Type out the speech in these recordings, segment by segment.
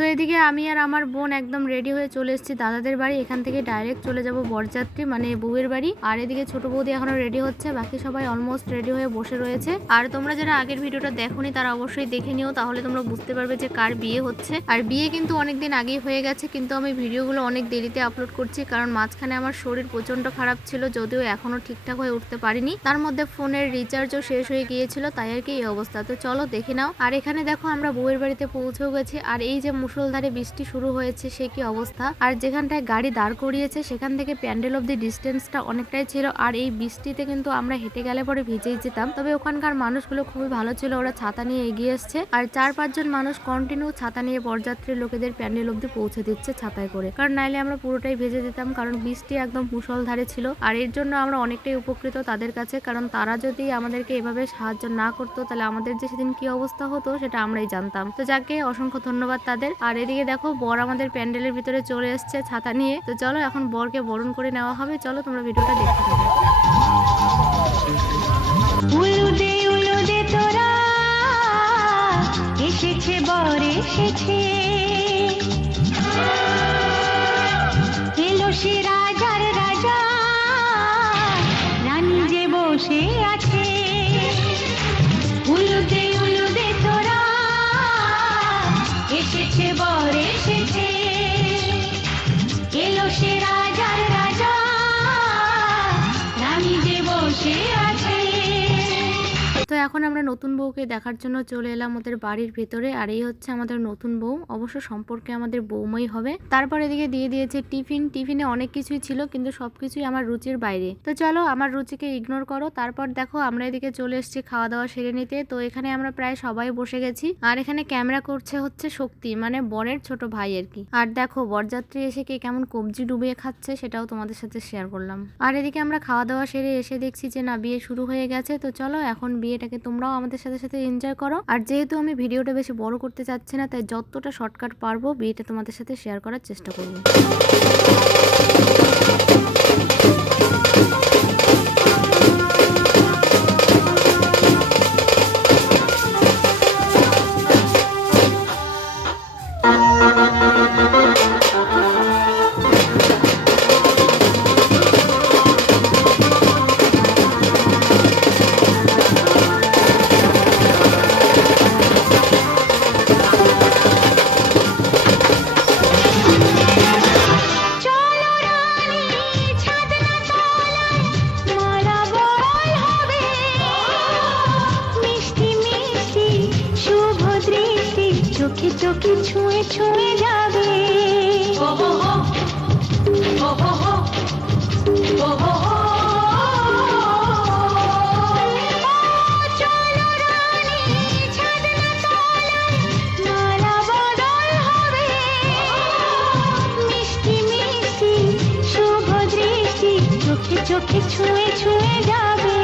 তো এদিকে আমি আর আমার বোন একদম রেডি হয়ে চলে এসেছি দাদাদের বাড়ি। এখান থেকে ডাইরেক্ট চলে যাব বরযাত্রী মানে বউয়ের বাড়ি। আর এদিকে ছোট বৌদি এখনো রেডি হচ্ছে, বাকি সবাই অলমোস্ট রেডি হয়ে বসে রয়েছে। আর তোমরা যারা আগের ভিডিওটা দেখোনি তারা অবশ্যই দেখে নিও, তাহলে তোমরা বুঝতে পারবে যে কার বিয়ে হচ্ছে। আর বিয়ে কিন্তু অনেকদিন আগেই হয়ে গেছে, কিন্তু আমি ভিডিওগুলো অনেক দেরিতে আপলোড করছি, কারণ মাঝখানে আমার শরীর প্রচন্ড খারাপ ছিল, যদিও এখনো ঠিকঠাক হয়ে উঠতে পারিনি। তার মধ্যে ফোনের রিচার্জও শেষ হয়ে গিয়েছিল, তাই আর কি এই অবস্থা। তো চলো দেখে নাও। আর এখানে দেখো আমরা বউয়ের বাড়িতে পৌঁছেও গেছি। আর এই যে মুষলধারে বৃষ্টি শুরু হয়েছে, সে কি অবস্থা। আর যেখানটায় গাড়ি দাঁড় করিয়েছে সেখান থেকে প্যান্ডেল অব্দি ডিস্টেন্সটা অনেকটাই ছিল। আর এই বৃষ্টিতে কিন্তু আমরা হেঁটে গেলে পরে ভিজেই যেতাম। তবে ওখানকার মানুষগুলো খুবই ভালো ছিল, ওরা ছাতা নিয়ে এগিয়ে এসছে। আর 4-5 জন মানুষ কন্টিনিউ ছাতা নিয়ে বরযাত্রীর লোকেদের প্যান্ডেল অব্দি পৌঁছে দিচ্ছে ছাতায় করে, কারণ নাইলে আমরা পুরোটাই ভেজে যেতাম, কারণ বৃষ্টি একদম মুষলধারে ছিল। আর এর জন্য আমরা অনেকটাই উপকৃত তাদের কাছে, কারণ তারা যদি আমাদেরকে এভাবে সাহায্য না করতো তাহলে আমাদের যে সেদিন কি অবস্থা হতো সেটা আমরাই জানতাম। তো যাকে অসংখ্য ধন্যবাদ তাদের। আর এদিকে দেখো বর আমাদের প্যান্ডেলের ভিতরে চলে এসছে ছাতা নিয়ে। তো চলো এখন বরকে বরণ করে নেওয়া হবে, চলো তোমরা ভিডিওটা দেখতে থাকো। উলুদে উলুদে তোরা এসেছে বর এসেছে, এলো সে রাজার রাজা, রানী যে বসে আছে। উলুদে উলুদে তোরা এসেছে বর এসেছে, এলো সে রাজার রাজা, রানী যে বসে আছে। তো এখন আমরা নতুন বউকে দেখার জন্য চলে এলাম ওদের বাড়ির ভেতরে। আর এই হচ্ছে আমাদের নতুন বউ, অবশ্য সম্পর্কে আমাদের বৌমাই হবে। তারপর এদিকে দিয়ে দিয়েছে টিফিন। টিফিনে অনেক কিছুই ছিল, কিন্তু সবকিছুই আমার রুচির বাইরে। তো চলো আমার রুচিকে ইগনোর করো। তারপর দেখো আমরা এদিকে চলে এসেছি খাওয়া দাওয়া সেরে নিতে। তো এখানে আমরা প্রায় সবাই বসে গেছি। আর এখানে ক্যামেরা করছে হচ্ছে শক্তি, মানে বরের ছোট ভাই আর কি। আর দেখো বরযাত্রী এসে কে কেমন কবজি ডুবিয়ে খাচ্ছে সেটাও তোমাদের সাথে শেয়ার করলাম। আর এদিকে আমরা খাওয়া দাওয়া সেরে এসে দেখছি যে না, বিয়ে শুরু হয়ে গেছে। তো চলো এখন বিয়েটাকে তোমরাও আমাদের সাথে সাথে এনজয় করো। আর যেহেতু আমি ভিডিওটা বেশি বড় করতে চাচ্ছি না, তাই যতটা শর্টকাট পারবো বিয়েটা তোমাদের সাথে শেয়ার করার চেষ্টা করবো। চোখে চোখে ছুঁয়ে ছুঁয়ে যাবে, চোখে চোখে ছুঁয়ে ছুঁয়ে যাবে।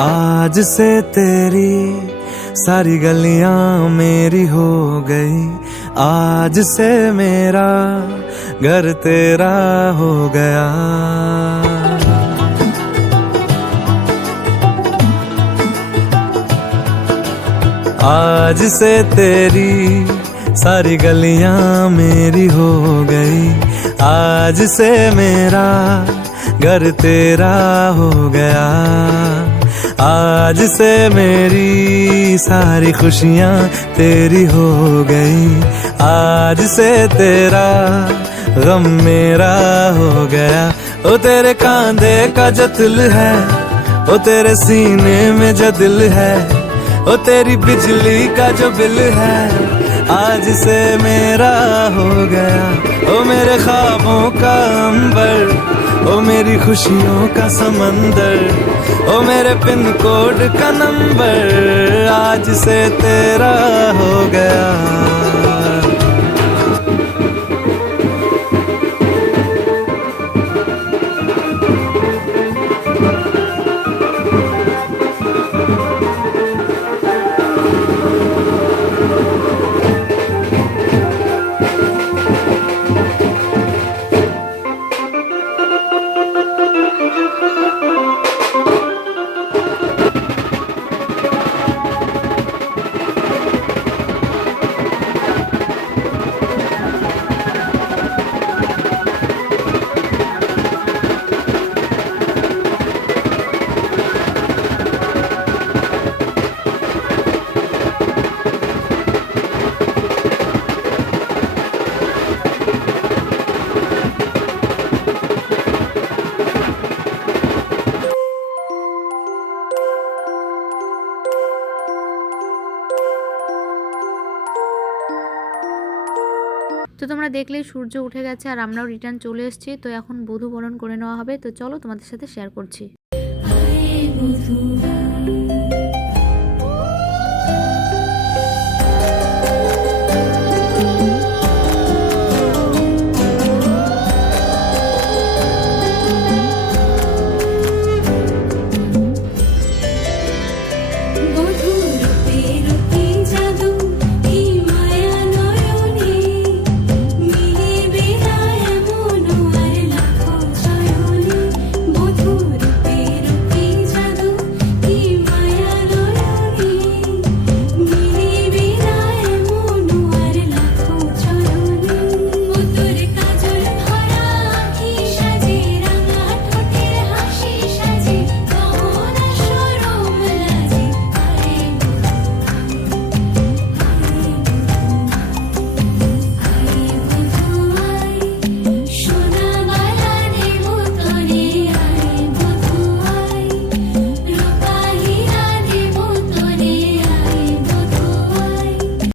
आज से तेरी सारी गलियां मेरी हो गई, आज से मेरा घर तेरा हो गया। आज से तेरी सारी गलियां मेरी हो गई, आज से मेरा घर तेरा हो गया, आज से मेरी सारी खुशियां तेरी हो गई, आज से तेरा गम मेरा हो गया। ओ तेरे कांधे का जो दिल है, ओ तेरे सीने में जो दिल है, ओ तेरी बिजली का जो बिल है, आज से मेरा हो गया। ओ मेरे ख्वाबों का अंबर, ओ मेरी खुशियों का समंदर, ओ मेरे पिन कोड का नंबर, आज से तेरा हो गया। তো তোমরা দেখলেই সূর্য উঠে গেছে আর আমরাও রিটার্ন চলে এসেছি। তো এখন বধূ বরণ করে নেওয়া হবে, তো চলো তোমাদের সাথে শেয়ার করছি।